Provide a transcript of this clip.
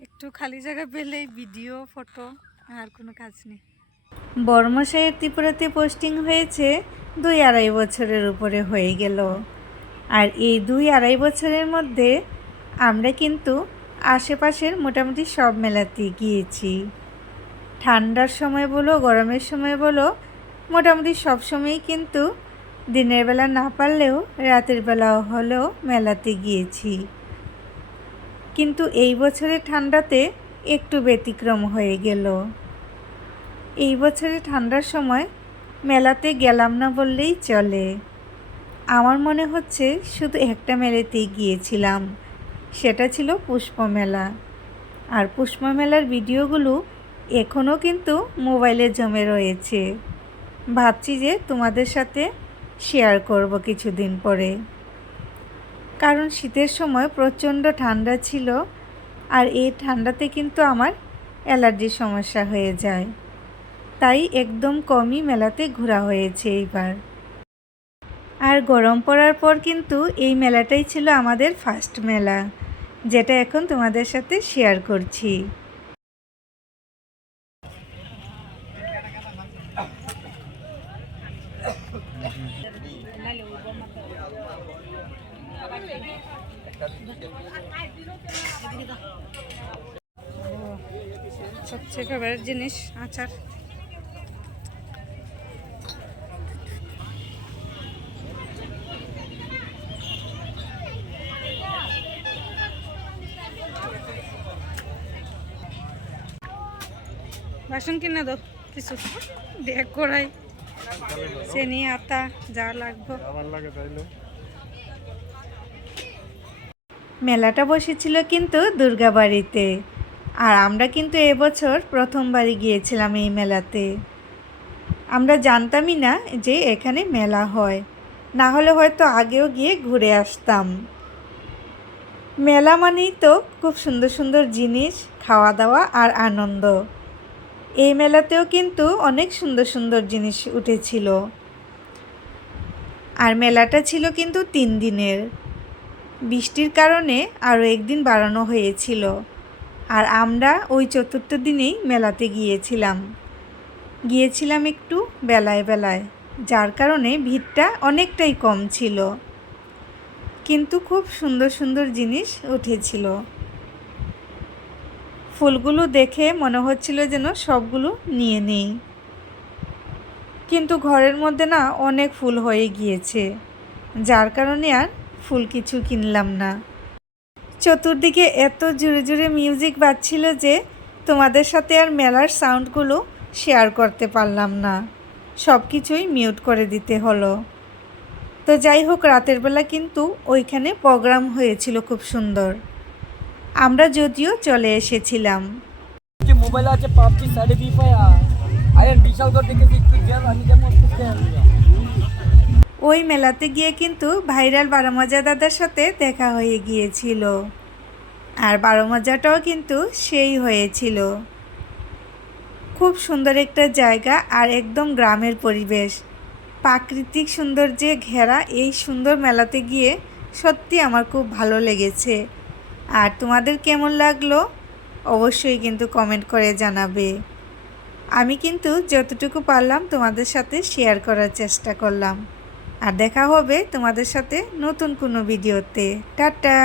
একটু খালি জায়গা পেলেই ভিডিও, ফটো, আর কোনো কাজ নেই। বর্মশাইয়ের ত্রিপুরাতে পোস্টিং হয়েছে দুই আড়াই বছরের উপরে হয়ে গেল। আর এই দুই আড়াই বছরের মধ্যে আমরা কিন্তু আশেপাশের মোটামুটি সব মেলাতে গিয়েছি। ঠান্ডার সময় বলো, গরমের সময় বলো, মোটামুটি সব সময়ই কিন্তু দিনের বেলা না পারলেও রাতের বেলাও হলেও মেলাতে গিয়েছি। কিন্তু এই বছরের ঠান্ডাতে একটু ব্যতিক্রম হয়ে গেল। এই বছরে ঠান্ডার সময় মেলাতে গেলাম না বললেই চলে। আমার মনে হচ্ছে শুধু একটা মেলাতেই গিয়েছিলাম, সেটা ছিল পুষ্প মেলা আর পুষ্প মেলার ভিডিওগুলো এখনও কিন্তু মোবাইলে জমে রয়েছে। ভাবছি যে তোমাদের সাথে শেয়ার করব কিছুদিন পরে। কারণ শীতের সময় প্রচণ্ড ঠান্ডা ছিল আর এই ঠান্ডাতে কিন্তু আমার অ্যালার্জির সমস্যা হয়ে যায়। তাই একদম কমই মেলাতে ঘোরা হয়েছে এইবার। আর গরম পড়ার পর কিন্তু এই মেলাটাই ছিল আমাদের ফার্স্ট মেলা, যেটা এখন তোমাদের সাথে শেয়ার করছি। সবচেয়ে ফেভারিট জিনিস আচার। বাসন কিনে দাও কিছু। দেখ করাই চেনি আটা যা লাগবে। মেলাটা বসেছিল কিন্তু দুর্গাবাড়িতে আর আমরা কিন্তু এবছর প্রথমবারই গিয়েছিলাম এই মেলাতে। আমরা জানতামই না যে এখানে মেলা হয়। না হলে হয়তো আগেও গিয়ে ঘুরে আসতাম। মেলা মানেই তো খুব সুন্দর সুন্দর জিনিস খাওয়া দাওয়া আর আনন্দ। এই মেলাতেও কিন্তু অনেক সুন্দর সুন্দর জিনিস উঠেছিল। আর মেলাটা ছিল কিন্তু তিন দিনের। বৃষ্টির কারণে আরও একদিন বাড়ানো হয়েছিল, আর আমরা ওই চতুর্থ দিনেই মেলাতে গিয়েছিলাম। গিয়েছিলাম একটু বেলায় বেলায়, যার কারণে ভিড়টা অনেকটাই কম ছিল। কিন্তু খুব সুন্দর সুন্দর জিনিস উঠেছিল। ফুলগুলো দেখে মনে হচ্ছিল যেন সবগুলো নিয়ে নেই। কিন্তু ঘরের মধ্যে না অনেক ফুল হয়ে গিয়েছে, যার কারণে আর ফুল কিছু কিনলাম না। চতুর্দিকে এত জোরে জোরে মিউজিক বাজছিল যে তোমাদের সাথে আর মেলার সাউন্ডগুলো শেয়ার করতে পারলাম না। সব কিছুই মিউট করে দিতে হলো। তো যাই হোক, রাতের বেলা কিন্তু ওইখানে প্রোগ্রাম হয়েছিল খুব সুন্দর। আমরা যদিও চলে এসেছিলাম। মোবাইল আছে, পাবজি আরে, বিশাল করে দেখেছি আমি যেমন ওই মেলাতে গিয়ে কিন্তু ভাইরাল বারো মজা দাদার সাথে দেখা হয়ে গিয়েছিল। আর বারো মজাটাও কিন্তু সেই হয়েছিল। খুব সুন্দর একটা জায়গা আর একদম গ্রামের পরিবেশ। প্রাকৃতিক সৌন্দর্যে ঘেরা এই সুন্দর মেলাতে গিয়ে সত্যি আমার খুব ভালো লেগেছে। আর তোমাদের কেমন লাগল? অবশ্যই কিন্তু কমেন্ট করে জানাবে। আমি কিন্তু যতটুকু পারলাম তোমাদের সাথে শেয়ার করার চেষ্টা করলাম। আর দেখা হবে তোমাদের সাথে নতুন কোনো ভিডিওতে। টাটা!